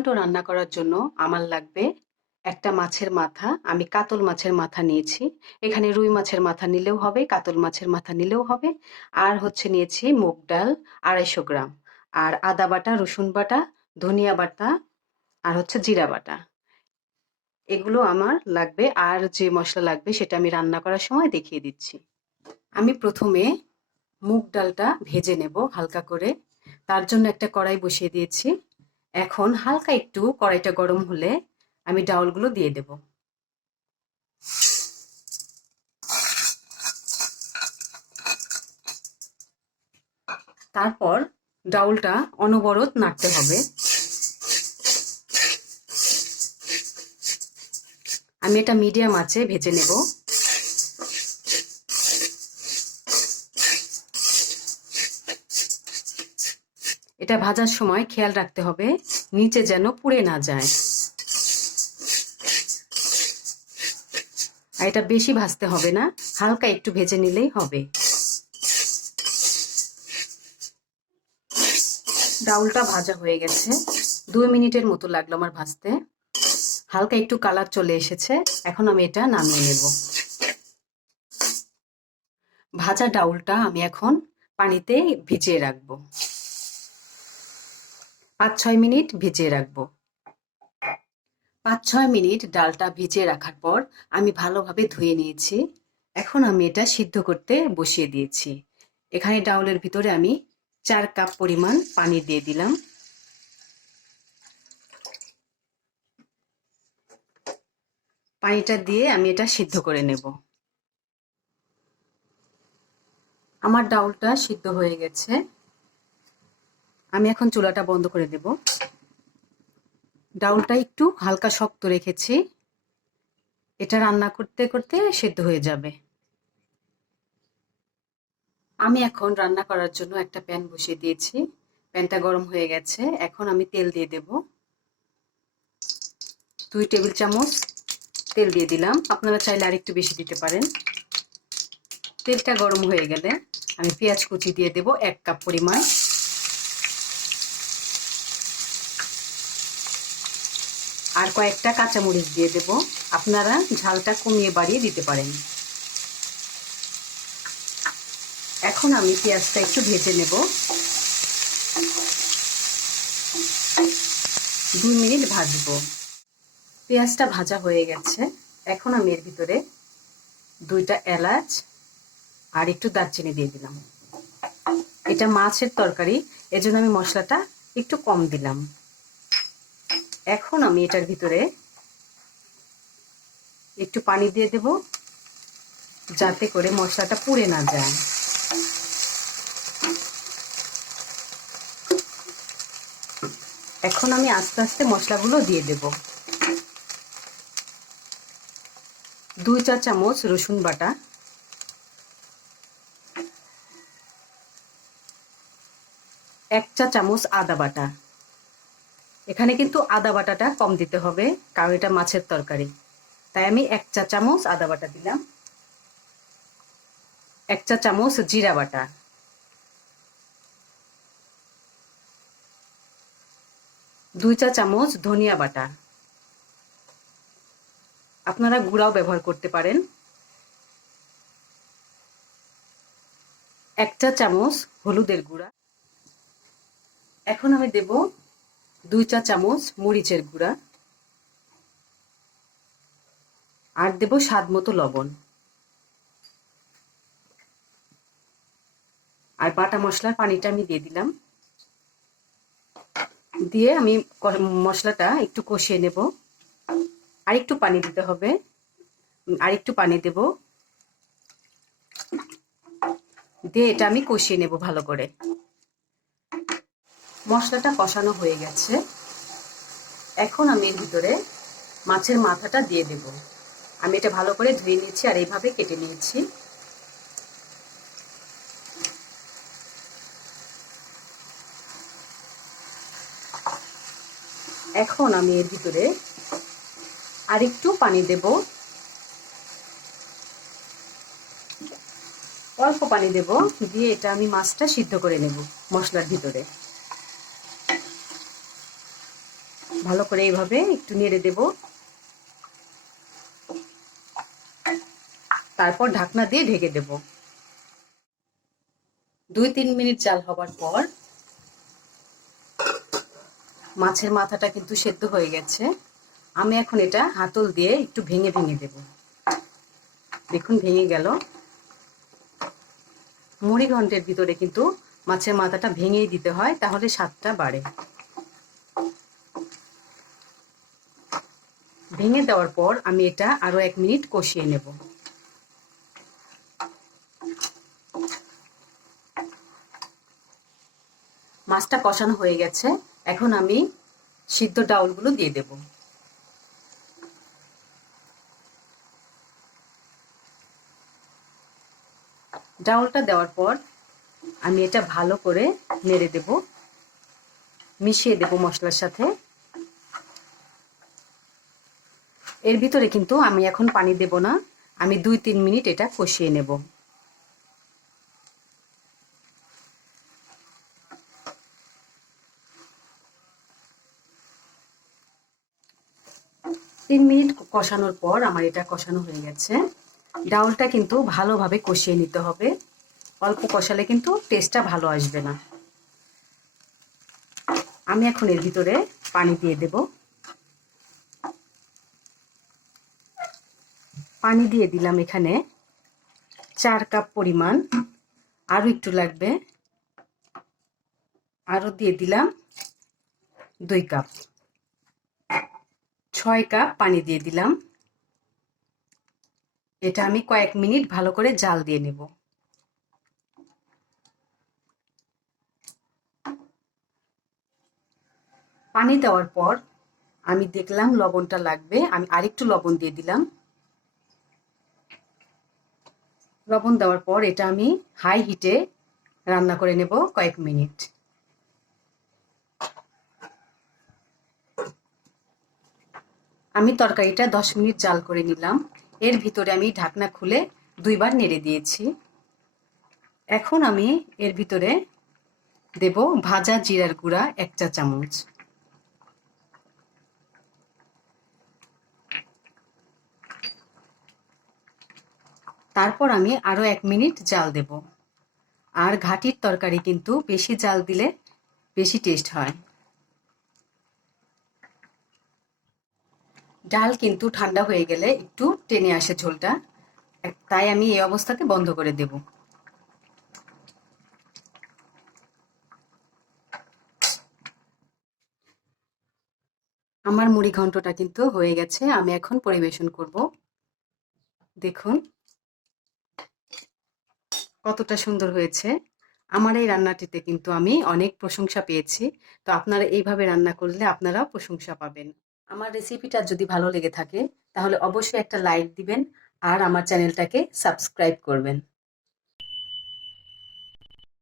ঘন্ট রান্না করার জন্য আমার লাগবে একটা মাছের মাথা। আমি কাতল মাছের মাথা নিয়েছি। এখানে রুই মাছের মাথা নিলেও হবে, কাতল মাছের মাথা নিলেও হবে। আর হচ্ছে নিয়েছি মুগ ডাল 250 গ্রাম, আর আদা বাটা, রসুন বাটা, ধনিয়া বাটা, আর হচ্ছে জিরা বাটা। এগুলো আমার লাগবে। আর যে মশলা লাগবে সেটা আমি রান্না করার সময় দেখিয়ে দিচ্ছি। আমি প্রথমে মুগ ডালটা ভেজে নেব হালকা করে। তার জন্য একটা কড়াই বসিয়ে দিয়েছি। এখন হালকা একটু কড়াইটা গরম হলে আমি ডাউলগুলো দিয়ে দেব। তারপর ডাউলটা অনবরত নাড়তে হবে। আমি এটা মিডিয়াম আঁচে ভেজে নেব। এটা ভাজার সময় খেয়াল রাখতে হবে নিচে যেন পুড়ে না যায়। আর এটা বেশি ভাজতে হবে না, হালকা একটু ভেজে নিলেই হবে। ডাউলটা ভাজা হয়ে গেছে, 2 মিনিটের মতো লাগলো আমার ভাজতে। হালকা একটু কালার চলে এসেছে। এখন আমি এটা নামিয়ে নেব। ভাজা ডাউলটা আমি এখন পানিতে ভিজিয়ে রাখবো। 5-6 মিনিট ভিজিয়ে রাখবো। 5-6 মিনিট ডালটা ভিজিয়ে রাখার পর আমি ভালোভাবে ধুয়ে নিয়েছি। এখন আমি এটা সিদ্ধ করতে বসিয়ে দিয়েছি। এখানে ডাউলের ভিতরে আমি 4 কাপ পরিমাণ পানি দিয়ে দিলাম। পানিটা দিয়ে আমি এটা সিদ্ধ করে নেব। আমার ডাউলটা সিদ্ধ হয়ে গেছে। আমি এখন চুলাটা বন্ধ করে দেব। ডাউলটা একটু হালকা শক্ত রেখেছি, এটা রান্না করতে করতে সিদ্ধ হয়ে যাবে। আমি এখন রান্না করার জন্য একটা প্যান বসিয়ে দিয়েছি। প্যানটা গরম হয়ে গেছে। এখন আমি তেল দিয়ে দেব। 2 টেবিল চামচ তেল দিয়ে দিলাম। আপনারা চাইলে আরেকটু বেশি দিতে পারেন। তেলটা গরম হয়ে গেলে আমি পেঁয়াজ কুচি দিয়ে দেব 1 কাপ পরিমাণ। আর কয়েকটা কাঁচামরিচ দিয়ে দেব। আপনারা ঝালটা কমিয়ে বাড়িয়ে দিতে পারেন। এখন আমি পেঁয়াজটা একটু ভেজে নেব। 2 মিনিট ভাজবো। পেঁয়াজটা ভাজা হয়ে গেছে। এখন আমি এর ভিতরে 2টা এলাচ আর একটু দারচিনি দিয়ে দিলাম। এটা মাছের তরকারি, এজন্য আমি মশলাটা একটু কম দিলাম। এখন আমি এটার ভিতরে একটু পানি দিয়ে দেব, যাতে করে মশলাটা পুড়ে না যায়। এখন আমি আস্তে আস্তে মশলাগুলো দিয়ে দেব। 2 চা চামচ রসুন বাটা, 1 চা চামচ আদা বাটা। এখানে কিন্তু আদা বাটাটা কম দিতে হবে, কারণ এটা মাছের তরকারি। তাই আমি 1 চা চামচ আদা বাটা দিলাম। 1 চা চামচ জিরা বাটা, 2 চা চামচ ধনিয়া বাটা। আপনারা গুঁড়াও ব্যবহার করতে পারেন। 1 চা চামচ হলুদের গুঁড়া। এখন আমি দেব 2 চা চামচ মরিচের গুঁড়া, আর দেব স্বাদ মতো লবণ। আর বাটা মশলার পানিটা আমি দিয়ে দিলাম। দিয়ে আমি মশলাটা একটু কষিয়ে নেব। আর একটু পানি দিতে হবে। আর একটু পানি দেব, দিয়ে এটা আমি কষিয়ে নেব ভালো করে। মশলাটা কষানো হয়ে গেছে। এখন আমি এর ভিতরে মাছের মাথাটা দিয়ে দেব। আমি এটা ভালো করে ধুয়ে নিয়েছি আর এইভাবে কেটে নিয়েছি। এখন আমি এর ভিতরে আরেকটু পানি দেব। অল্প পানি দেব, দিয়ে এটা আমি মাছটা সিদ্ধ করে নেব মশলার ভিতরে। ভালো করে এইভাবে একটু নেড়ে দেব, তারপর ঢাকনা দিয়ে ঢেকে দেব। 2-3 মিনিট জাল হবার পর মাছের মাথাটা কিন্তু সেদ্ধ হয়ে গেছে। আমি এখন এটা হাতল দিয়ে একটু ভেঙে ভেঙে দেব। দেখুন ভেঙে গেল। মুড়ি ঘন্টের ভিতরে কিন্তু মাছের মাথাটা ভেঙেই দিতে হয়, তাহলে স্বাদটা বাড়ে। ভেঙে দেওয়ার পর আমি এটা আরো 1 মিনিট কষিয়ে নেব। মাছটা কষানো হয়ে গেছে, এখন আমি সিদ্ধ ডাউলগুলো দিয়ে দেব। ডাউলটা দেওয়ার পর আমি এটা ভালো করে নেড়ে দেব, মিশিয়ে দেব মশলার সাথে। এর ভিতরে কিন্তু আমি এখন পানি দেব না, আমি 2-3 মিনিট এটা কষিয়ে নেব। তিন মিনিট কষানোর পর আমার এটা কষানো হয়ে গেছে। ডাউলটা কিন্তু ভালোভাবে কষিয়ে নিতে হবে, অল্প কষালে কিন্তু টেস্টটা ভালো আসবে না। আমি এখন এর ভিতরে পানি দিয়ে দেব। পানি দিয়ে দিলাম এখানে 4 কাপ পরিমাণ, আরো একটু লাগবে, আরো দিয়ে দিলাম 2 কাপ, 6 কাপ পানি দিয়ে দিলাম। এটা আমি কয়েক মিনিট ভালো করে জাল দিয়ে নেব। পানি দেওয়ার পর আমি দেখলাম লবণটা লাগবে, আমি আরেকটু লবণ দিয়ে দিলাম। লবণ দেওয়ার পর এটা আমি হাই হিটে রান্না করে নেব কয়েক মিনিট। আমি তরকারিটা 10 মিনিট জাল করে নিলাম। এর ভিতরে আমি ঢাকনা খুলে 2 বার নেড়ে দিয়েছি। এখন আমি এর ভিতরে দেব ভাজা জিরার গুঁড়া 1 চা চামচ। তারপর আমি আরো 1 মিনিট জাল দেব। আর ঘাটির তরকারি কিন্তু বেশি জাল দিলে বেশি টেস্ট হয়। ডাল কিন্তু ঠান্ডা হয়ে গেলে একটু টেনে আসে ঝোলটা, তাই আমি এই অবস্থাতে বন্ধ করে দেব। আমার মুড়ি ঘন্টটা কিন্তু হয়ে গেছে, আমি এখন পরিবেশন করব। দেখুন কতটা সুন্দর হয়েছে। আমার এই রান্নাটিতে কিন্তু আমি অনেক প্রশংসা পেয়েছি। তো আপনারা এইভাবে রান্না করলে আপনারাও প্রশংসা পাবেন। আমার রেসিপিটা যদি ভালো লেগে থাকে তাহলে অবশ্যই একটা লাইক দিবেন আর আমার চ্যানেলটাকে সাবস্ক্রাইব করবেন।